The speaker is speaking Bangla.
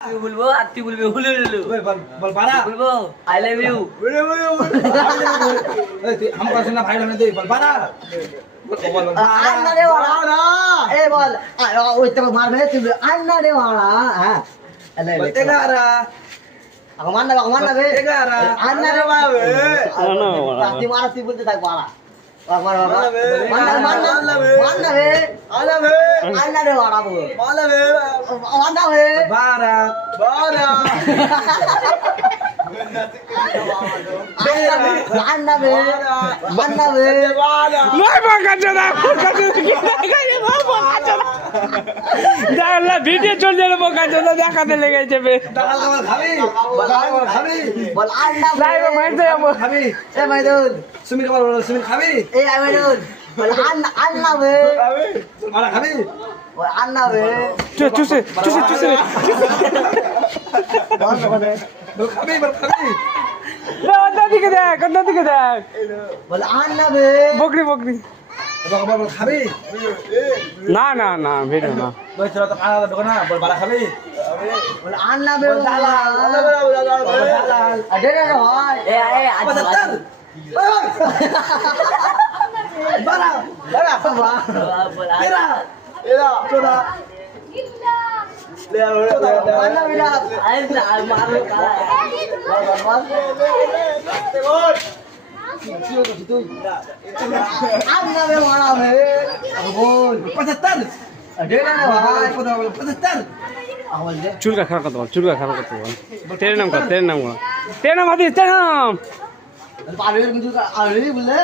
বলবো আর তুই বলবি হুলু হুলু বল পারা বলবো আই লাভ ইউ हम का सुनना भाई हमने दे बल पारा बोल अन्ना रे वाला ए बोल ओइ तो मार में तू अन्ना रे वाला हां अले बोलते का रहा ako mana be बोलते का रहा अन्ना रे वाला be pasti marah sih बोलते tak वाला mana be अन्ना रे वाला बोल अन्ना be बारा अन्ना be নয় বকাচ্ছে না ভিডিও চলছে না বকাচ্ছে না দেখাতে লেগেছে दाल खाबी बोल अन्ना be লাইভে মারতে যাবো खाबी ए maidun सुमित का बोल सुमित खाबी ए maidun बोल अन्ना be मारा खाबी बोल अन्ना be চুষে बोल खाबी দিকে দেখ बोल अन्ना be বকরি बोल खाबी না ভিডিও না बोल चलो तो खाना दो ना बोल बारा खाबी बोल अन्ना be halal ada dah hoy ए पचहत्तर बारा तेरा चौदह अन्ना bila आई मारो काला अन्ना be mana be बोल पचहत्तर ada dah hoy पचहत्तर awal je চুলকা খারাপ করতে বল তেরে নাম হাদিস তেরে নাম पार भी मुझे बोले